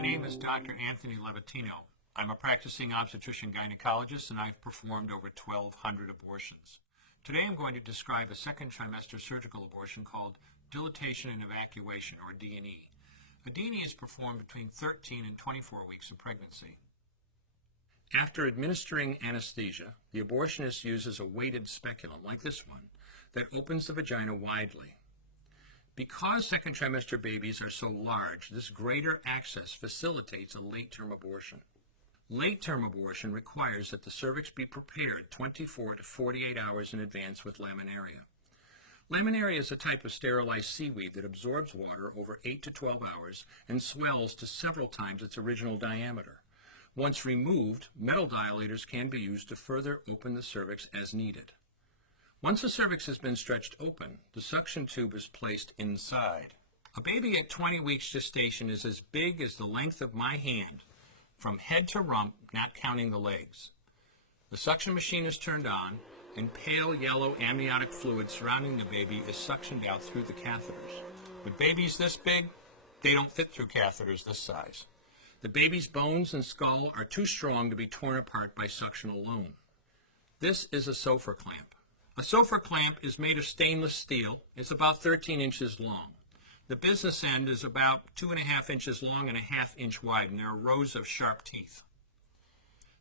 My name is Dr. Anthony Levatino. I'm a practicing obstetrician-gynecologist, and I've performed over 1,200 abortions. Today I'm going to describe a second trimester surgical abortion called dilatation and evacuation, or D&E. A D&E is performed between 13 and 24 weeks of pregnancy. After administering anesthesia, the abortionist uses a weighted speculum, like this one, that opens the vagina widely. Because second trimester babies are so large, this greater access facilitates a late-term abortion. Late-term abortion requires that the cervix be prepared 24 to 48 hours in advance with laminaria. Laminaria is a type of sterilized seaweed that absorbs water over 8 to 12 hours and swells to several times its original diameter. Once removed, metal dilators can be used to further open the cervix as needed. Once the cervix has been stretched open, the suction tube is placed inside. A baby at 20 weeks gestation is as big as the length of my hand, from head to rump, not counting the legs. The suction machine is turned on, and pale yellow amniotic fluid surrounding the baby is suctioned out through the catheters. With babies this big, they don't fit through catheters this size. The baby's bones and skull are too strong to be torn apart by suction alone. This is a Sofer clamp. A Sofer clamp is made of stainless steel. It's about 13 inches long. The business end is about 2.5 inches long and 1/2 inch wide, and there are rows of sharp teeth.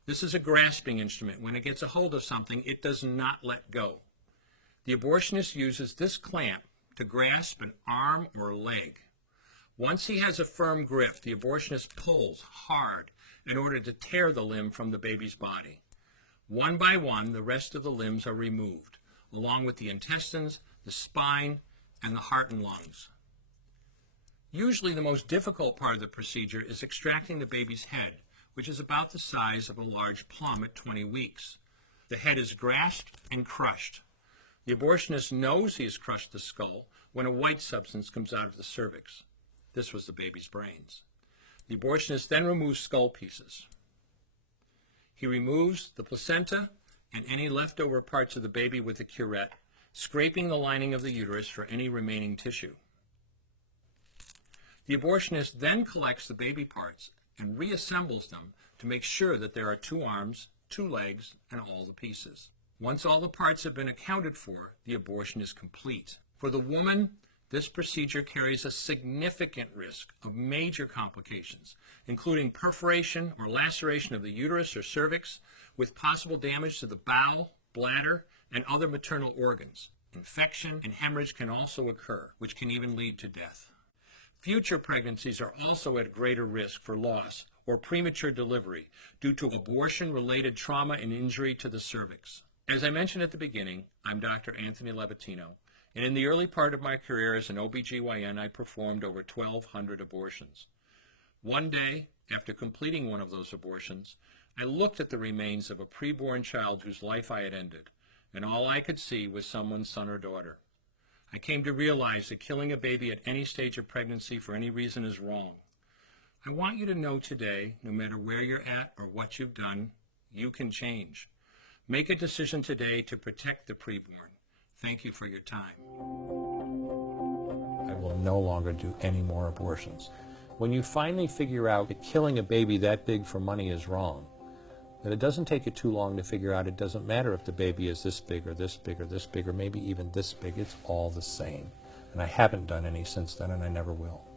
This is a grasping instrument. When it gets a hold of something, it does not let go. The abortionist uses this clamp to grasp an arm or leg. Once he has a firm grip, the abortionist pulls hard in order to tear the limb from the baby's body. One by one, the rest of the limbs are removed, along with the intestines, the spine, and the heart and lungs. Usually the most difficult part of the procedure is extracting the baby's head, which is about the size of a large plum at 20 weeks. The head is grasped and crushed. The abortionist knows he has crushed the skull when a white substance comes out of the cervix. This was the baby's brains. The abortionist then removes skull pieces. He removes the placenta and any leftover parts of the baby with a curette, scraping the lining of the uterus for any remaining tissue. The abortionist then collects the baby parts and reassembles them to make sure that there are 2 arms, 2 legs, and all the pieces. Once all the parts have been accounted for, the abortion is complete. For the woman, this procedure carries a significant risk of major complications, including perforation or laceration of the uterus or cervix, with possible damage to the bowel, bladder, and other maternal organs. Infection and hemorrhage can also occur, which can even lead to death. Future pregnancies are also at greater risk for loss or premature delivery due to abortion-related trauma and injury to the cervix. As I mentioned at the beginning, I'm Dr. Anthony Levatino, and in the early part of my career as an OBGYN, I performed over 1,200 abortions. One day, after completing one of those abortions, I looked at the remains of a preborn child whose life I had ended, and all I could see was someone's son or daughter. I came to realize that killing a baby at any stage of pregnancy for any reason is wrong. I want you to know today, no matter where you're at or what you've done, you can change. Make a decision today to protect the preborn. Thank you for your time. I will no longer do any more abortions. When you finally figure out that killing a baby that big for money is wrong, that it doesn't take you too long to figure out it doesn't matter if the baby is this big or this big or this big or maybe even this big, it's all the same. And I haven't done any since then, and I never will.